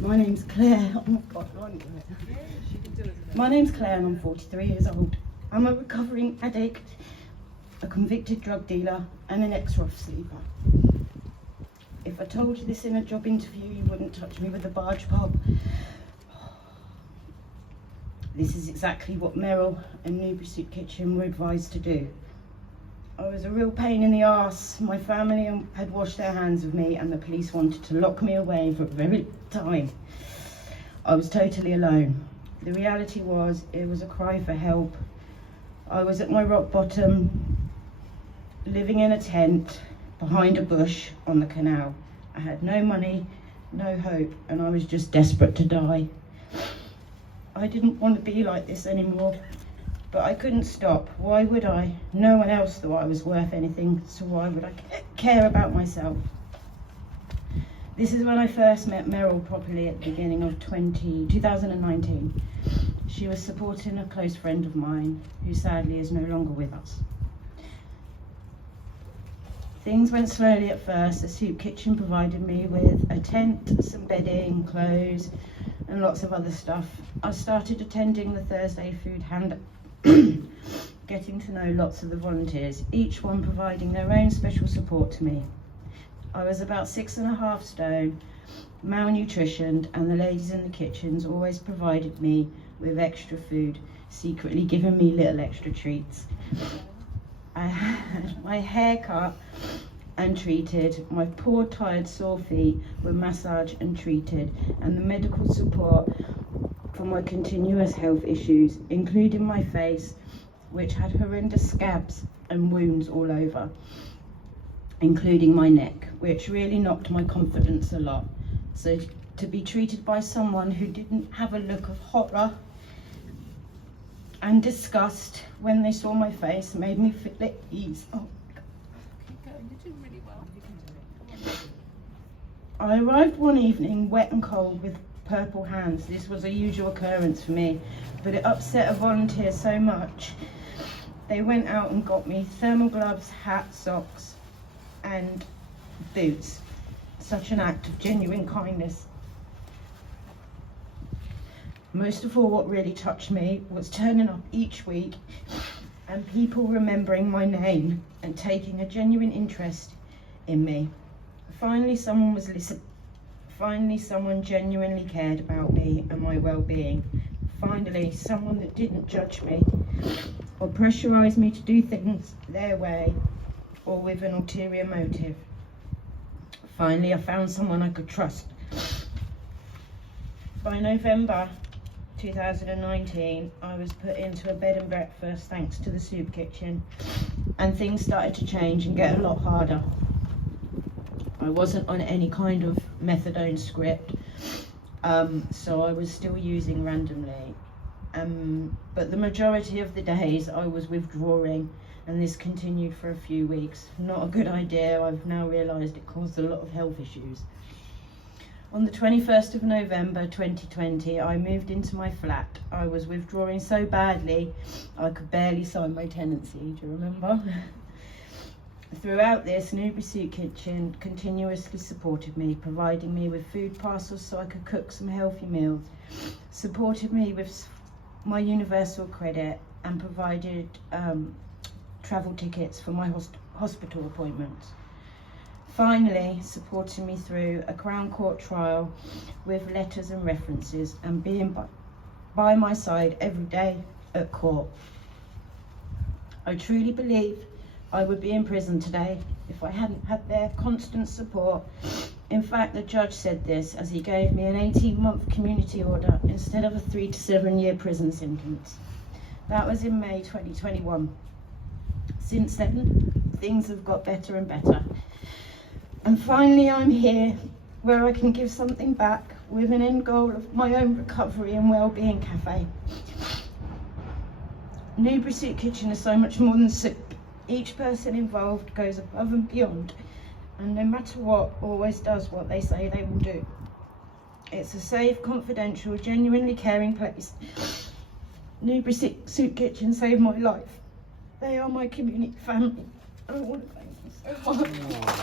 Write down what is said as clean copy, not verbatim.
My name's Claire. Oh my God, my name's Claire and I'm 43 years old. I'm a recovering addict, a convicted drug dealer and an ex-rough sleeper. If I told you this in a job interview, you wouldn't touch me with a barge pole. This is exactly what Merrill and Newbury Soup Kitchen were advised to do. I was a real pain in the arse. My family had washed their hands of me and the police wanted to lock me away for a very long time. I was totally alone. The reality was, it was a cry for help. I was at my rock bottom, living in a tent behind a bush on the canal. I had no money, no hope, and I was just desperate to die. I didn't want to be like this anymore, but I couldn't stop. Why would I? No one else thought I was worth anything, so why would I care about myself? This is when I first met Merrill properly at the beginning of 2019. She was supporting a close friend of mine, who sadly is no longer with us. Things went slowly at first. The soup kitchen provided me with a tent, some bedding, clothes, and lots of other stuff. I started attending the Thursday food hand, getting to know lots of the volunteers, each one providing their own special support to me. I was about 6.5 stone, malnutritioned, and the ladies in the kitchens always provided me with extra food, secretly giving me little extra treats. I had my hair cut and treated, my poor tired sore feet were massaged and treated, and the medical support for my continuous health issues, including my face, which had horrendous scabs and wounds all over, including my neck, which really knocked my confidence a lot. So to be treated by someone who didn't have a look of horror and disgust when they saw my face made me feel at ease. Oh. You're doing really well. I arrived one evening wet and cold with purple hands. This was a usual occurrence for me, but it upset a volunteer so much. They went out and got me thermal gloves, hat, socks, and boots. Such an act of genuine kindness. Most of all, what really touched me was turning up each week and people remembering my name and taking a genuine interest in me. Finally, someone was listening. Finally, someone genuinely cared about me and my well-being. Finally, someone that didn't judge me or pressurize me to do things their way or with an ulterior motive. Finally, I found someone I could trust. By November 2019, I was put into a bed and breakfast thanks to the soup kitchen, and things started to change and get a lot harder. I wasn't on any kind of methadone script, so I was still using randomly. But the majority of the days I was withdrawing, and this continued for a few weeks. Not a good idea. I've now realised it caused a lot of health issues. On the 21st of November 2020, I moved into my flat. I was withdrawing so badly, I could barely sign my tenancy, do you remember? Throughout this, Newbury Soup Kitchen continuously supported me, providing me with food parcels so I could cook some healthy meals, supported me with my universal credit, and provided travel tickets for my hospital appointments. Finally, supporting me through a Crown Court trial with letters and references, and being by my side every day at court. I truly believe I would be in prison today if I hadn't had their constant support. In fact, the judge said this as he gave me an 18-month community order instead of a 3 to 7 year prison sentence. That was in May 2021. Since then, things have got better and better. And finally, I'm here where I can give something back with an end goal of my own recovery and well-being cafe. Newbury Soup Kitchen is so much more than soup. Each person involved goes above and beyond, and no matter what, always does what they say they will do. It's a safe, confidential, genuinely caring place. Newbury Soup Kitchen saved my life. They are my community family. I want to thank you. So